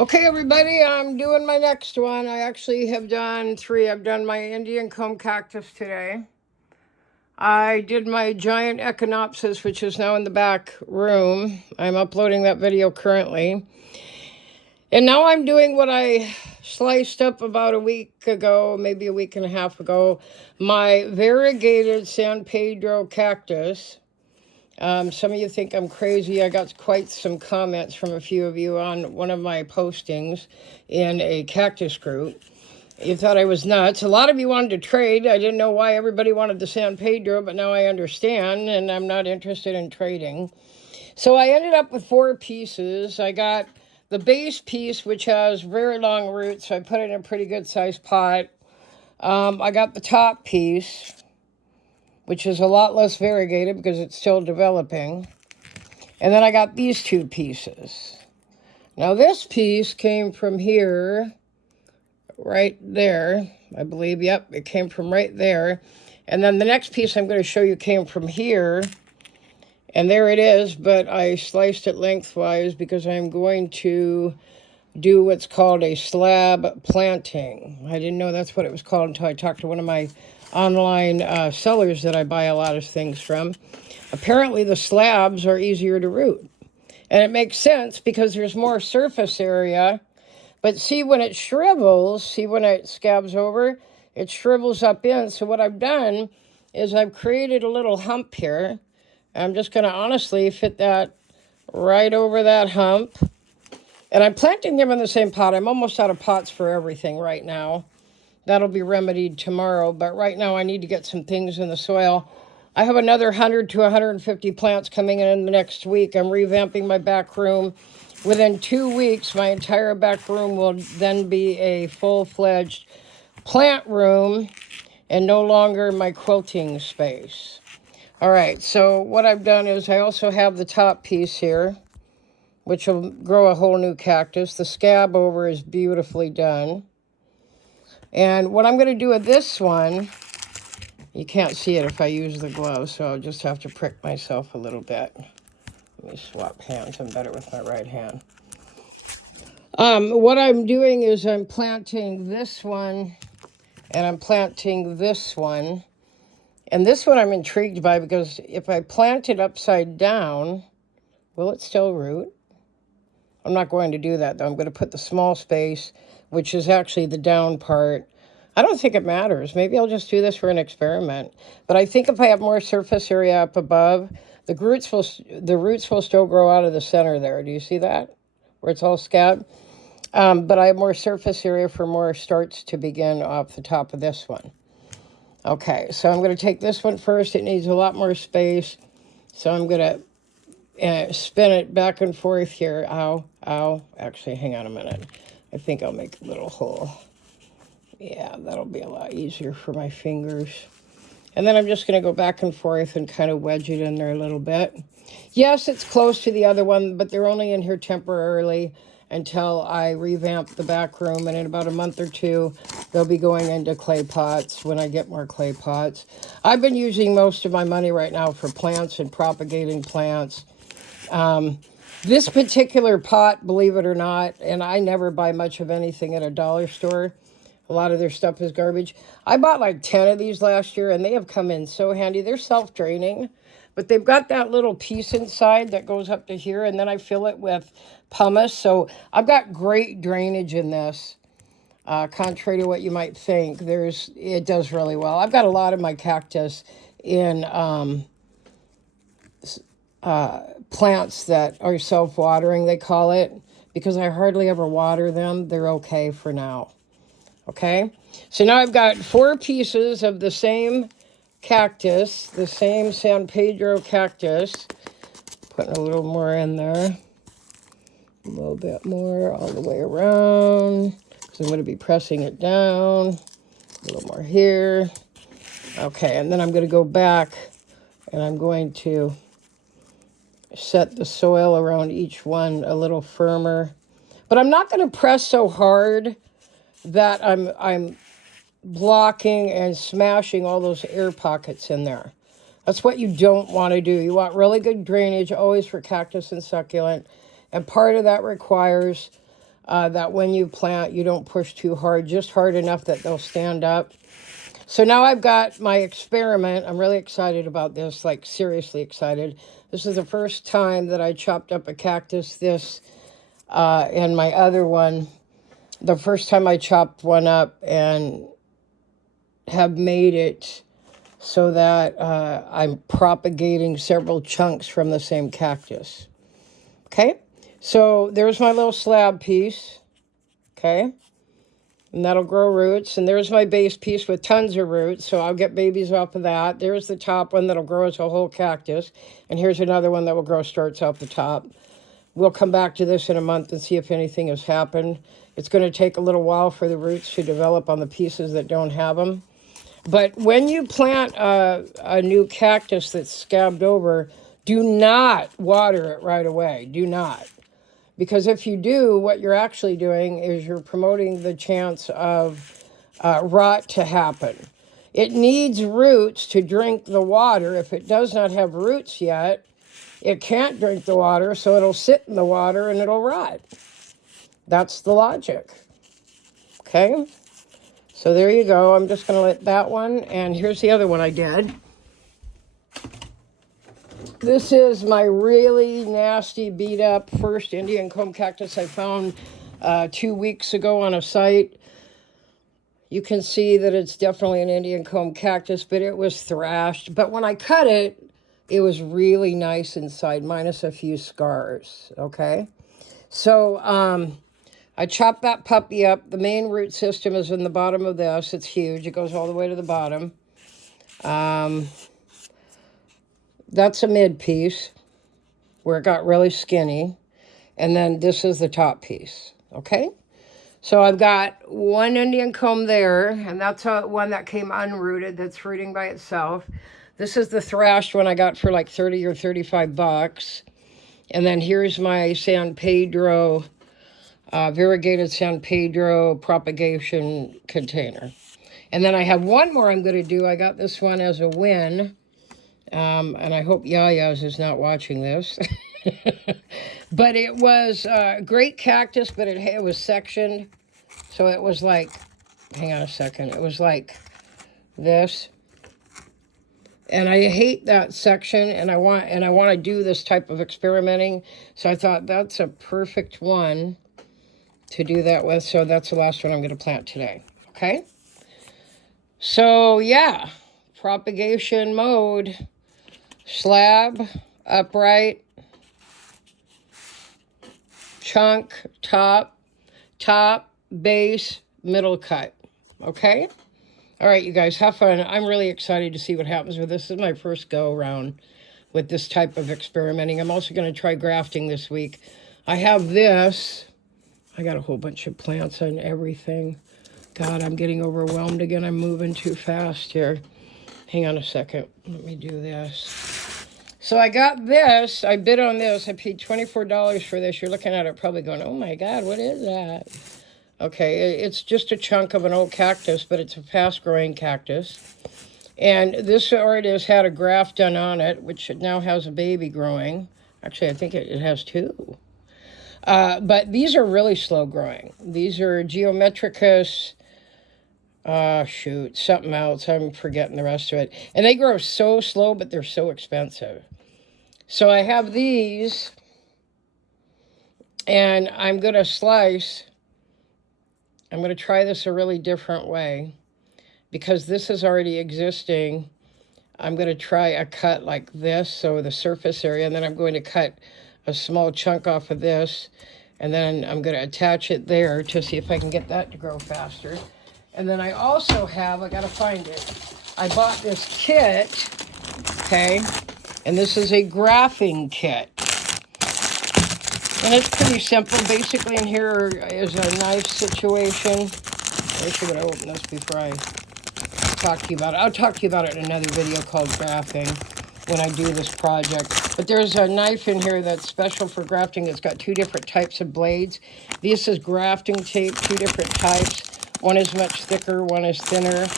Okay, everybody, I'm doing my next one. I actually have done 3. I've done my Indian comb cactus today. I did my giant echinopsis, which is now in the back room. I'm uploading that video currently. And now I'm doing what I sliced up about a week ago, maybe a week and a half ago, my variegated San Pedro cactus. Some of you think I'm crazy. I got quite some comments from a few of you on one of my postings in a cactus group. You thought I was nuts. A lot of you wanted to trade. I didn't know why everybody wanted the San Pedro, but now I understand, and I'm not interested in trading. So I ended up with 4 pieces. I got the base piece, which has very long roots, so I put it in a pretty good sized pot. I got the top piece, which is a lot less variegated because it's still developing. And then I got these 2 pieces. Now this piece came from here, right there, I believe. Yep, it came from right there. And then the next piece I'm going to show you came from here. And there it is, but I sliced it lengthwise because I'm going to do what's called a slab planting. I didn't know that's what it was called until I talked to one of my online sellers that I buy a lot of things from. Apparently the slabs are easier to root. And it makes sense because there's more surface area. But see, when it shrivels, see when it scabs over, it shrivels up in. So what I've done is I've created a little hump here. I'm just going to honestly fit that right over that hump. And I'm planting them in the same pot. I'm almost out of pots for everything right now. That'll be remedied tomorrow. But right now I need to get some things in the soil. I have another 100 to 150 plants coming in the next week. I'm revamping my back room. Within 2 weeks, my entire back room will then be a full-fledged plant room and no longer my quilting space. All right, so what I've done is I also have the top piece here, which will grow a whole new cactus. The scab over is beautifully done. And what I'm going to do with this one, you can't see it if I use the glove, so I'll just have to prick myself a little bit. Let me swap hands. I'm better with my right hand. What I'm doing is I'm planting this one, and I'm planting this one. And this one I'm intrigued by because if I plant it upside down, will it still root? I'm not going to do that, though. I'm going to put the small space, which is actually the down part. I don't think it matters. Maybe I'll just do this for an experiment. But I think if I have more surface area up above, the roots will still grow out of the center there. Do you see that? Where it's all scabbed? But I have more surface area for more starts to begin off the top of this one. Okay, so I'm going to take this one first. It needs a lot more space. So I'm going to spin it back and forth here. Ow, ow. Actually, hang on a minute. I think I'll make a little hole. Yeah, that'll be a lot easier for my fingers. And then I'm just going to go back and forth and kind of wedge it in there a little bit. Yes, it's close to the other one, but they're only in here temporarily until I revamp the back room. And in about a month or 2, they'll be going into clay pots when I get more clay pots. I've been using most of my money right now for plants and propagating plants. This particular pot, believe it or not, and I never buy much of anything at a dollar store. A lot of their stuff is garbage. I bought like 10 of these last year, and they have come in so handy. They're self-draining, but they've got that little piece inside that goes up to here, and then I fill it with pumice. So I've got great drainage in this. Contrary to what you might think, it does really well. I've got a lot of my cactus in plants that are self-watering, they call it, because I hardly ever water them. They're okay for now. Okay, so now I've got 4 pieces of the same cactus, the same San Pedro cactus. Putting a little more in there. A little bit more all the way around. So I'm going to be pressing it down. A little more here. Okay, and then I'm going to go back and I'm going to set the soil around each one a little firmer. But I'm not going to press so hard that I'm blocking and smashing all those air pockets in there. That's what you don't want to do. You want really good drainage always for cactus and succulent. And part of that requires that when you plant, you don't push too hard, just hard enough that they'll stand up. So now I've got my experiment. I'm really excited about this, like seriously excited. This is the first time that I chopped up a cactus and my other one. The first time I chopped one up and have made it so that I'm propagating several chunks from the same cactus. Okay, so there's my little slab piece. Okay, and that'll grow roots. And there's my base piece with tons of roots, so I'll get babies off of that. There's the top one that'll grow as a whole cactus. And here's another one that will grow starts off the top. We'll come back to this in a month and see if anything has happened. It's going to take a little while for the roots to develop on the pieces that don't have them. But when you plant a new cactus that's scabbed over, do not water it right away. Do not. Because if you do, what you're actually doing is you're promoting the chance of rot to happen. It needs roots to drink the water. If it does not have roots yet, it can't drink the water, so it'll sit in the water and it'll rot. That's the logic. Okay? So there you go. I'm just going to let that one, and here's the other one I did. This is my really nasty, beat-up first Indian comb cactus I found 2 weeks ago on a site. You can see that it's definitely an Indian comb cactus, but it was thrashed. But when I cut it, it was really nice inside, minus a few scars, okay? So I chopped that puppy up. The main root system is in the bottom of this. It's huge. It goes all the way to the bottom. That's a mid piece where it got really skinny. And then this is the top piece, okay? So I've got one Indian comb there, and that's one that came unrooted that's rooting by itself. This is the thrashed one I got for like 30 or 35 bucks. And then here's my San Pedro, variegated San Pedro propagation container. And then I have one more I'm going to do. I got this one as a win. And I hope Yaya's is not watching this. But it was a great cactus, but it was sectioned. So it was like, hang on a second. It was like this. And I hate that section, and I want to do this type of experimenting. So I thought that's a perfect one to do that with. So that's the last one I'm going to plant today. Okay? So yeah, propagation mode. Slab, upright, chunk, top, base, middle cut. Okay? All right, you guys, have fun. I'm really excited to see what happens with this. This is my first go around with this type of experimenting. I'm also going to try grafting this week. I have this. I got a whole bunch of plants and everything. God, I'm getting overwhelmed again. I'm moving too fast here. Hang on a second. Let me do this. So I got this. I bid on this. I paid $24 for this. You're looking at it probably going, oh my God, what is that? Okay, it's just a chunk of an old cactus, but it's a fast-growing cactus. And this already has had a graft done on it, which it now has a baby growing. Actually, I think it has two. But these are really slow-growing. These are Geometricus, something else. I'm forgetting the rest of it. And they grow so slow, but they're so expensive. So I have these, and I'm going to slice. I'm going to try this a really different way because this is already existing. I'm going to try a cut like this, so the surface area, and then I'm going to cut a small chunk off of this, and then I'm going to attach it there to see if I can get that to grow faster. And then I also have, I got to find it, I bought this kit, okay, and this is a grafting kit. And it's pretty simple. Basically, in here is a knife situation. I wish I would open this before I talk to you about it. I'll talk to you about it in another video called grafting when I do this project. But there's a knife in here that's special for grafting. It's got two different types of blades. This is grafting tape, two different types. One is much thicker, one is thinner.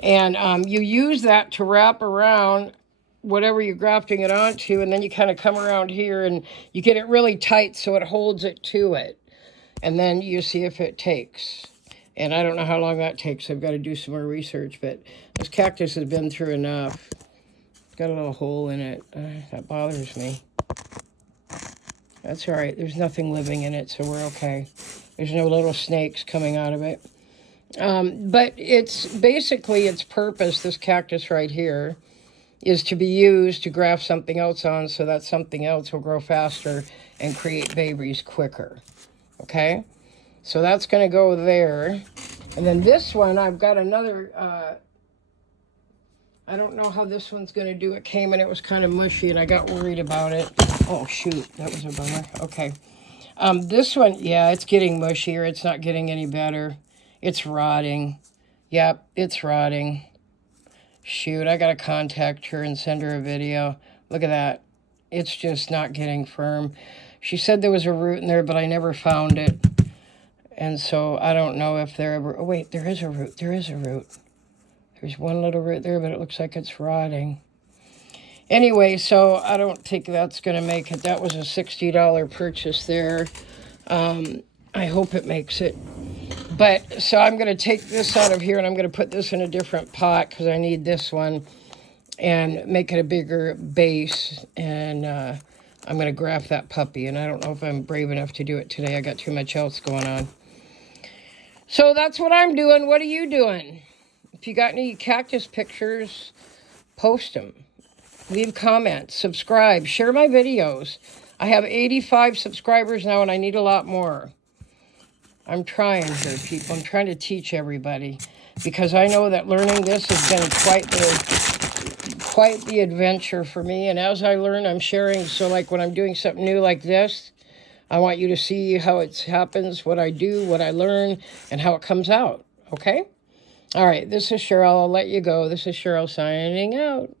And you use that to wrap around whatever you're grafting it onto, and then you kind of come around here and you get it really tight so it holds it to it. and then you see if it takes. And I don't know how long that takes. I've got to do some more research, but this cactus has been through enough. It's got a little hole in it. That bothers me. That's all right. There's nothing living in it, so we're okay. There's no little snakes coming out of it. But it's basically its purpose, this cactus right here, is to be used to graft something else on so that something else will grow faster and create babies quicker. Okay? So that's going to go there. And then this one, I've got another... I don't know how this one's going to do. It came and it was kind of mushy, and I got worried about it. Oh, shoot. That was a bummer. Okay. This one, yeah, it's getting mushier. It's not getting any better. It's rotting. Yep, it's rotting. Shoot, I got to contact her and send her a video. Look at that. It's just not getting firm. She said there was a root in there, but I never found it. And so I don't know if there ever... Oh, wait, there is a root. There is a root. There's one little root there, but it looks like it's rotting. Anyway, so I don't think that's going to make it. That was a $60 purchase there. I hope it makes it. But, so I'm going to take this out of here, and I'm going to put this in a different pot, because I need this one, and make it a bigger base. And I'm going to graft that puppy, and I don't know if I'm brave enough to do it today. I got too much else going on. So that's what I'm doing. What are you doing? If you got any cactus pictures, post them. Leave comments, subscribe, share my videos. I have 85 subscribers now, and I need a lot more. I'm trying here, people. I'm trying to teach everybody, because I know that learning this has been quite the adventure for me. And as I learn, I'm sharing. So like when I'm doing something new like this, I want you to see how it happens, what I do, what I learn, and how it comes out. Okay? All right, this is Cheryl. I'll let you go. This is Cheryl signing out.